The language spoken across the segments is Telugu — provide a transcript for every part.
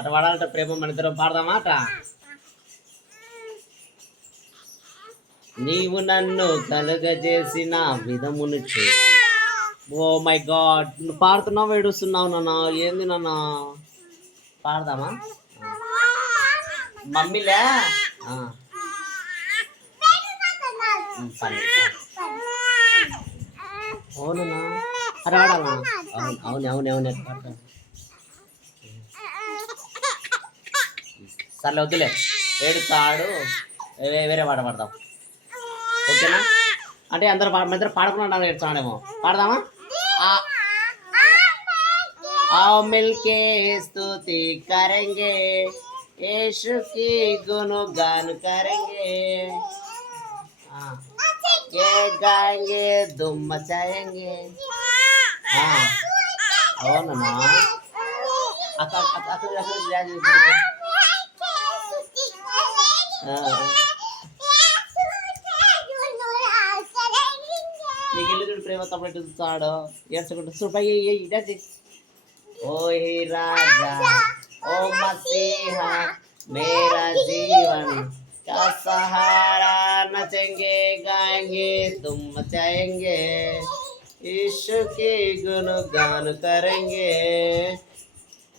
పాట పాడాలంటే ప్రేమ మన ఇద్దరం పాడదామా అట. నీవు నన్ను కలుగజేసిన విధమును చూ. ఓ మై గాడ్, నువ్వు పాడుతున్నావు ఏడుస్తున్నావు నాన్న, ఏంది నాన్న? పాడదామా? మమ్మీలే అవునా? అరే ఆడాలా? అవును అవును అవును పాడతాను. సర్లే వద్దులే, ఏడుతాడు, వేరే పాట పాడదాం ఓకేనా? అంటే అందరూ పాడుకున్నాడు ఏడుతున్నాడేమో. పాడదామా? आओ मिलके स्तुति करेंगे, यीशु की गुणगान करेंगे, ये गाएंगे धूम मचाएंगे. అవునన్నా అక్క అక్క నీకు ఎల్లుడు ప్రేమ తప్పట్టు చూస్తాడు ఏడ్చుకుంటూ సుపయ్యి ఇదే. ओ ही राजा ओ मसीहा मेरा जीवन का सहारा, नचेंगे गाएंगे तुम मचाएंगे, यीशु के गुणगान करेंगे.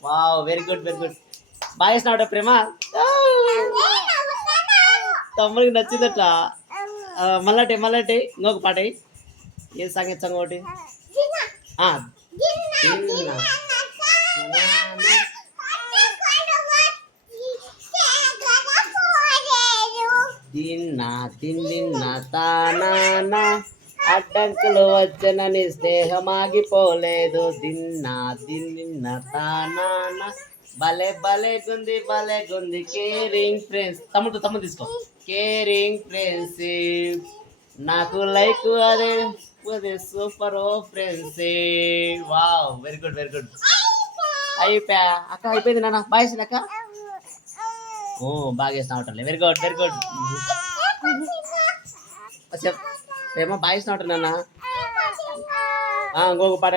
वाव, వెరీ గుడ్ వెరీ గుడ్. బాగా చేసినావు ప్రేమ. తమ్ముడికి నచ్చిందట. మళ్ళీ ఇంకొక పాట. ఏ సాంగ్ ఇచ్చాం ఒకటి? తిన్న తానా అడ్డంకులు వచ్చనని స్నేహమాగిపోలేదు. తిన్న తానా భలే భలే గుంది కేరింగ్ ఫ్రెండ్స్. తమ్ముడు తీసుకో. కేరింగ్ ఫ్రెండ్షిప్ నాకు లైక్ అదే super friendship. Wow, very good very good. అయిపోయా అక్క, అయిపోయింది నాన్న. బాగా వేసింది అక్క. ఓ బాగా వేసిన. Very good very good. ఏమో బాగా వేసిన నాన్న. ఇంకొక పాట.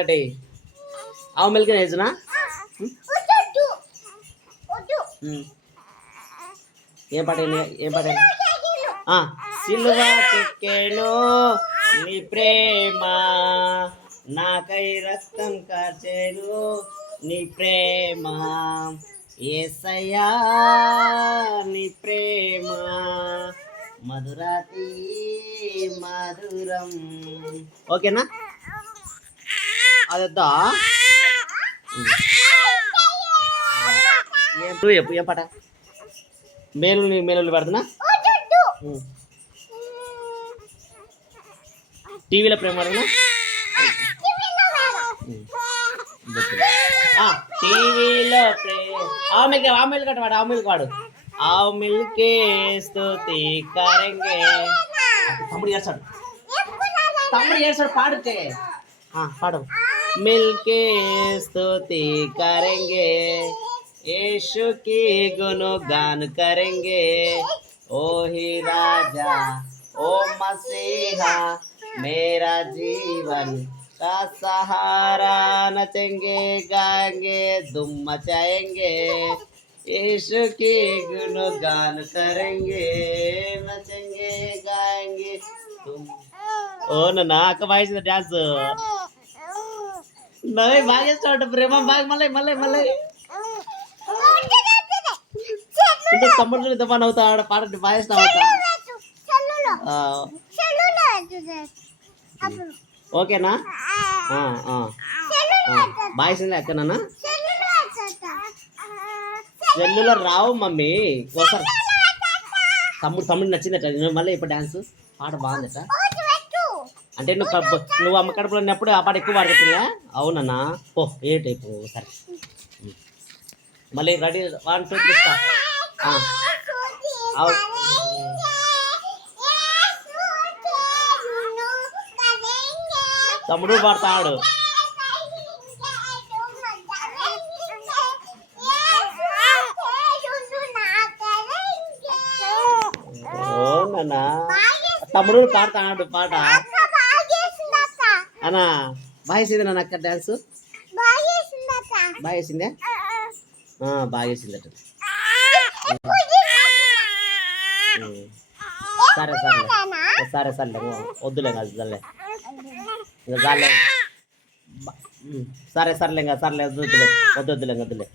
ఆవు మిల్క్ వేసినా. ఏం పాట సిలువ చెక్కేను నీ ప్రేమ, నాకై రక్తం కార్చేను నీ ప్రేమ, యేసయ్యా నీ ప్రేమ మధురాతి మధురం. ఓకేనా? అదొద్దా? ఏం పాట? మేలు పడుతున్నా. టీవీలో ప్రేమ పడుతున్నా. టీవీలో ఆమెల్ కట్టవాడు. ఆవు మిల్కే స్తుతి కరెంగే. తమ్ముడు చేస్తాడు పాడితే. పాడు. మిల్కే స్తుతి కరెంగే, यीशु की गुणगान करेंगे, ओ ही राजा ओ मसीहा मेरा जीवन का सहारा, नचेंगे गाएंगे धूम मचाएंगे, यीशु की गुणगान करेंगे, नचेंगे गाएंगे तुम. ओ ना అక్క వాయిస్ డాన్స్ నవే బాగా స్టార్ట్ ప్రేమ బాగా మళ్ళీ తమ్ముడు దఫాన్ అవుతా ఆడ పాట బాగా ఓకేనా? బాగా అక్కనా సెల్లులో రావు మమ్మీ. ఒకసారి తమ్ముడు నచ్చిందట మళ్ళీ ఇప్పుడు డాన్స్ పాట బాగుందట. అంటే నువ్వు అమ్మ కడుపులో ఉన్నప్పుడు ఆ పాట ఎక్కువ పాడుతుందా? అవునన్నా. ఓ ఏ టైపు సరే మళ్ళీ రెడీ 1 2 3 స్టార్ట్. తమ్ముడు పాడతాడు. అవునన్నా తమ్ముడు పాడతాడు పాట. అన్నా బాగా వేసింది నాన్న అక్క డాన్స్. బాగా వేసిందే. బాగా వేసిందట. సరే సర్లే సరే సర్లే వద్దులే కాదు సర్లే ఇంకా సర్లే సరే సర్లే ఇంకా సర్లే వద్దులే వద్దులే వద్దులే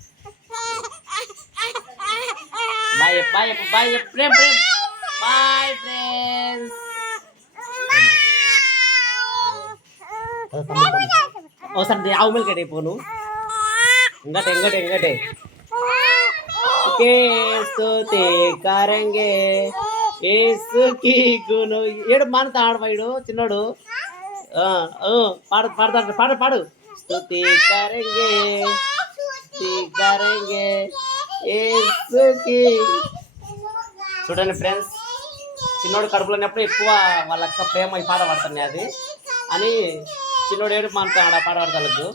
bye bye bye Prem Prem bye friends. ఒకసారి ఆవు మిల్క్ అయిపోను ఇంకటే ఇంకటే ఇంకటే స్తుతి కరంగే ఏసుకి గును ఏడు మానతా ఆడవాడు చిన్నోడు పాడు పాడతాడు పాడు పాడు స్తుతి కరంగే స్తుతి కరంగే ఏసుకి. చూడండి ఫ్రెండ్స్, చిన్నోడు కడుపులో ఉన్నప్పుడు ఎక్కువ వాళ్ళ అక్క ప్రేమ ఈ పాట పాడుతున్నాయి అది అని చిన్నోడు ఏడు మానతా ఆడ పాట పాడతాడు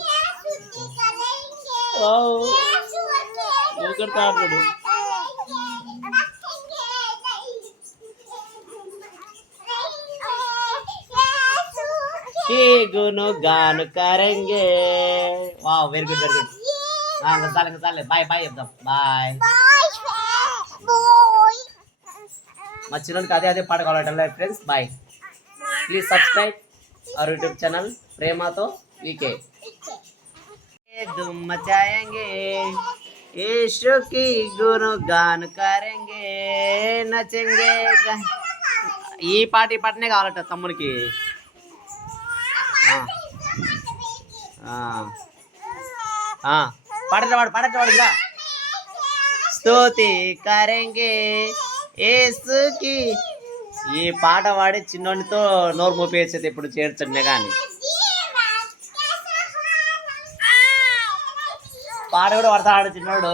ఊగడతాడు. గును గాను కరెంగే. Wow very good very good. చాలే చాలే బాయ్ బాయ్ చెప్దాం బాయ్. మా చిన్నకి అదే పాట కావాలంటే friends bye. Please subscribe our YouTube channel ప్రేమతో వీకే. धूम मचाएंगे यीशु की गुणगान करेंगे नचेंगे. ఈ పాటనే కావాలట తమ్మునికి. పాడేవాడు ఇలా స్తుతి కరెంగే యేసుకి. ఈ పాట పాడి చిన్నోనితో నోరు మోపేసేది ఇప్పుడు చేర్చండి కానీ పాట కూడా పడతాడు చిన్నోడు.